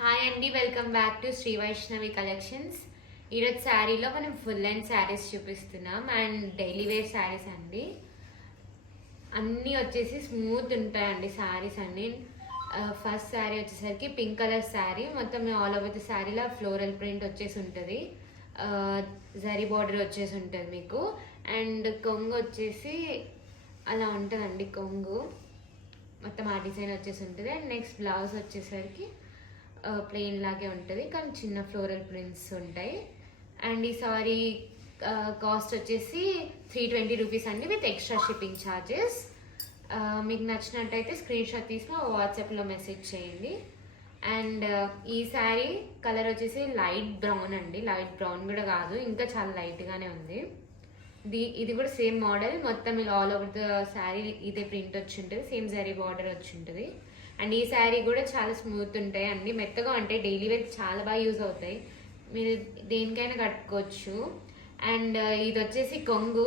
Hi అండి, welcome back to Sri Vaishnavi collections. ఈరోజు శారీలో మనం ఫుల్ అండ్ శారీస్ చూపిస్తున్నాం అండ్ డైలీ వేర్ శారీస్ అండి. అన్నీ వచ్చేసి స్మూత్ ఉంటాయండి శారీస్ అన్ని. ఫస్ట్ శారీ వచ్చేసరికి పింక్ కలర్ శారీ, మొత్తం ఆల్ ఓవర్ ది శారీలో ఫ్లోరల్ ప్రింట్ వచ్చేసి ఉంటుంది, జరీ బార్డర్ వచ్చేసి ఉంటుంది మీకు. అండ్ కొంగు వచ్చేసి అలా ఉంటుందండి, కొంగు మొత్తం ఆ డిజైన్ వచ్చేసి ఉంటుంది. అండ్ నెక్స్ట్ బ్లౌజ్ వచ్చేసరికి ప్లెయిన్ లాగే ఉంటుంది కానీ చిన్న ఫ్లోరల్ ప్రింట్స్ ఉంటాయి. అండ్ ఈ సారీ కాస్ట్ వచ్చేసి 320 రూపీస్ అండి, విత్ ఎక్స్ట్రా షిప్పింగ్ ఛార్జెస్. మీకు నచ్చినట్టయితే స్క్రీన్ షాట్ తీసి వాట్సాప్లో మెసేజ్ చేయండి. అండ్ ఈ శారీ కలర్ వచ్చేసి లైట్ బ్రౌన్ అండి, లైట్ బ్రౌన్ కూడా కాదు, ఇంకా చాలా లైట్గానే ఉంది. ఇది కూడా సేమ్ మోడల్, మొత్తం ఇలా ఆల్ ఓవర్ ద శారీ ఇదే ప్రింట్ వచ్చి ఉంటుంది, సేమ్ జరీ బార్డర్ వచ్చి ఉంటుంది. అండ్ ఈ శారీ కూడా చాలా స్మూత్ ఉంటాయి అండి, మెత్తగా ఉంటాయి, డైలీ వేర్కి చాలా బాగా యూజ్ అవుతాయి, మీరు దేనికైనా కట్టుకోవచ్చు. అండ్ ఇది వచ్చేసి కొంగు,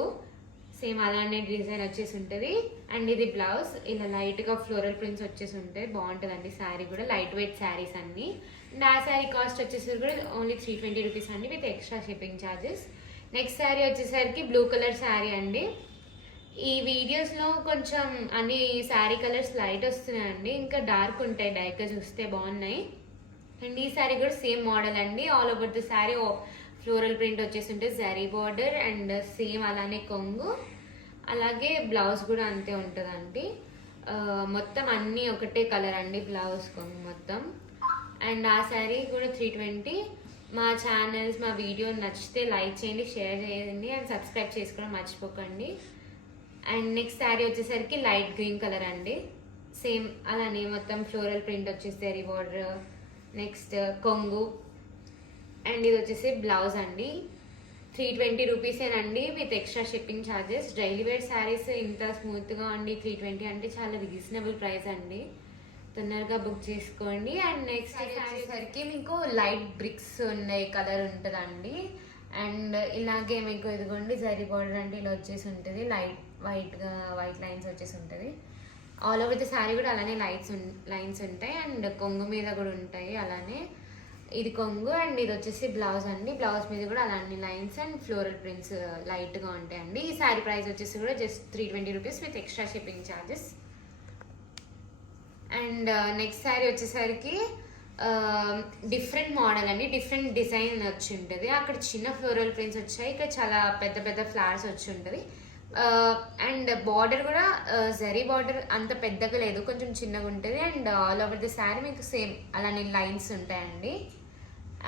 సేమ్ అలానే డిజైన్ వచ్చేసి ఉంటుంది. అండ్ ఇది బ్లౌజ్, ఇలా లైట్గా ఫ్లోరల్ ప్రింట్స్ వచ్చేసి ఉంటాయి, బాగుంటుందండి శారీ కూడా. లైట్ వెయిట్ శారీస్ అన్ని. అండ్ ఆ శారీ కాస్ట్ వచ్చేసి కూడా ఓన్లీ 320 రూపీస్ అండి, with extra shipping charges. Next sari వచ్చేసరికి బ్లూ కలర్ శారీ అండి. ఈ వీడియోస్లో కొంచెం అన్ని శారీ కలర్స్ లైట్ వస్తున్నాయండి, ఇంకా డార్క్ ఉంటాయి డైరెక్ట్గా చూస్తే, బాగున్నాయి. అండ్ ఈ శారీ కూడా సేమ్ మోడల్ అండి, all over the sari floral print వచ్చేసి ఉంటుంది, జరీ బార్డర్ అండ్ సేమ్ అలానే కొంగు, అలాగే బ్లౌజ్ కూడా అంతే ఉంటుందండి. మొత్తం అన్నీ ఒకటే కలర్ అండి, బ్లౌజ్ కొంగు మొత్తం. అండ్ ఆ శారీ కూడా 320. మా ఛానల్స్, మా వీడియో నచ్చితే లైక్ చేయండి, షేర్ చేయండి అండ్ సబ్స్క్రైబ్ చేసుకోవడం మర్చిపోకండి. అండ్ నెక్స్ట్ శారీ వచ్చేసరికి లైట్ గ్రీన్ కలర్ అండి, సేమ్ అలానే మొత్తం ఫ్లోరల్ ప్రింట్ వచ్చేసి జరీ బార్డర్, నెక్స్ట్ కొంగు. అండ్ ఇది వచ్చేసి బ్లౌజ్ అండి. 320 రూపీసేనండి, with extra shipping charges. Daily wear saris ఇంత స్మూత్గా అండి 320 అంటే చాలా రీజనబుల్ ప్రైస్ అండి, తొందరగా బుక్ చేసుకోండి. అండ్ నెక్స్ట్ వచ్చేసరికి మీకు లైట్ బ్రిక్స్ ఉన్నాయి కలర్ ఉంటుందండి. అండ్ ఇలాగే మీకు ఇదిగోండి జరీ బార్డర్ అంటే ఇలా వచ్చేసి ఉంటుంది, వైట్ లైన్స్ వచ్చేసి ఉంటుంది. ఆల్ ఓవర్ ది శారీ కూడా అలానే లైన్స్ ఉంటాయి. అండ్ కొంగు మీద కూడా ఉంటాయి అలానే. ఇది కొంగు అండ్ ఇది వచ్చేసి బ్లౌజ్ అండి, బ్లౌజ్ మీద కూడా అలానే లైన్స్ అండ్ ఫ్లోరల్ ప్రింట్స్ లైట్గా ఉంటాయండి. ఈ శారీ ప్రైస్ వచ్చేసి కూడా just 320 rupees, with extra shipping charges. And next sari వచ్చేసరికి డిఫరెంట్ మోడల్ అండి, డిఫరెంట్ డిజైన్ వచ్చి ఉంటుంది. అక్కడ చిన్న ఫ్లోరల్ ప్రింట్స్ వచ్చాయి, ఇక్కడ చాలా పెద్ద పెద్ద ఫ్లవర్స్ వచ్చి ఉంటుంది. అండ్ బార్డర్ కూడా జరీ బార్డర్ అంత పెద్దగా లేదు, కొంచెం చిన్నగా ఉంటుంది. And all over the sari మీకు సేమ్ అలానే లైన్స్ ఉంటాయండి.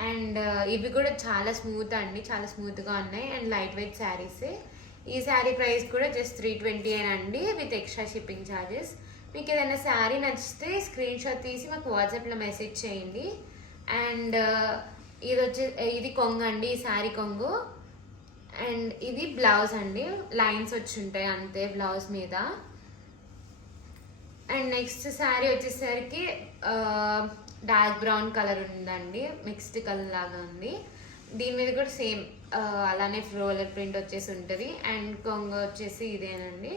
అండ్ ఇవి కూడా చాలా స్మూత్ అండి, చాలా స్మూత్గా ఉన్నాయి అండ్ లైట్ వెయిట్ శారీస్. ఈ శారీ ప్రైస్ కూడా జస్ట్ 320 అండి, విత్ ఎక్స్ట్రా షిప్పింగ్ ఛార్జెస్. మీకు ఏదైనా శారీ నచ్చితే స్క్రీన్ షాట్ తీసి మాకు వాట్సాప్లో మెసేజ్ చేయండి. అండ్ ఇది కొంగు అండి, ఈ శారీ కొంగు. అండ్ ఇది బ్లౌజ్ అండి, లైన్స్ వచ్చి ఉంటాయి అంతే బ్లౌజ్ మీద. అండ్ నెక్స్ట్ శారీ వచ్చేసరికి డార్క్ బ్రౌన్ కలర్ ఉందండి, మిక్స్డ్ కలర్ లాగా ఉంది. దీని మీద కూడా సేమ్ అలానే ఫ్లోరల్ ప్రింట్ వచ్చేసి ఉంటుంది. అండ్ కొంగు వచ్చేసి ఇదేనండి.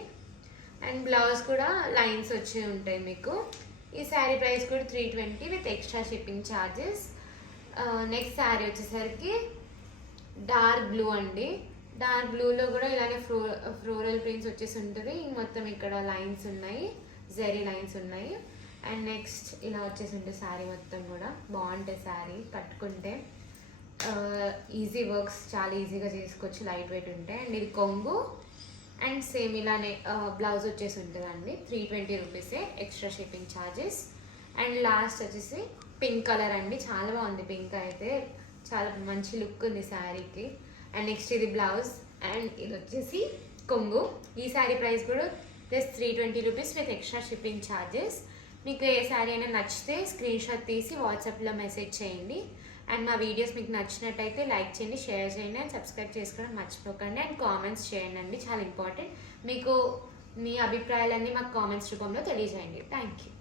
అండ్ బ్లౌజ్ కూడా లైన్స్ వచ్చి ఉంటాయి మీకు. ఈ శారీ ప్రైస్ కూడా 320, with extra shipping charges. Next sari వచ్చేసరికి డార్క్ బ్లూ అండి, డార్క్ బ్లూలో కూడా ఇలానే ఫ్లోరల్ ప్రింట్స్ వచ్చేసి ఉంటుంది. మొత్తం ఇక్కడ లైన్స్ ఉన్నాయి, జరీ లైన్స్ ఉన్నాయి. అండ్ నెక్స్ట్ ఇలా వచ్చేసి ఉంటుంది శారీ మొత్తం కూడా, బాగుంటుంది శారీ కట్టుకుంటే. ఈజీ వర్క్స్ చాలా ఈజీగా చేసుకోవచ్చు, లైట్ వెయిట్ ఉంటాయి. అండ్ ఇది కొంగు అండ్ సేమ్ ఇలానే బ్లౌజ్ వచ్చేసి ఉంటుందండి, 320 రూపీసే, extra shipping charges. And last వచ్చేసి పింక్ కలర్ అండి, చాలా బాగుంది పింక్ అయితే, చాలా మంచి లుక్ ఉంది శారీకి. అండ్ నెక్స్ట్ ఇది బ్లౌజ్ అండ్ ఇది వచ్చేసి కొంగు. ఈ శారీ ప్రైస్ కూడా just 320 rupees, with extra shipping charges. మీకు ఏ శారీ అయినా నచ్చితే స్క్రీన్ షాట్ తీసి వాట్సాప్లో మెసేజ్ చేయండి. అండ్ మా వీడియోస్ మీకు నచ్చినట్టయితే లైక్ చేయండి, షేర్ చేయండి అండ్ సబ్స్క్రైబ్ చేసుకోవడం మర్చిపోకండి. అండ్ కామెంట్స్ చేయండి అండి, చాలా ఇంపార్టెంట్. మీకు మీ అభిప్రాయాలన్నీ మాకు కామెంట్స్ రూపంలో తెలియజేయండి. Thank you.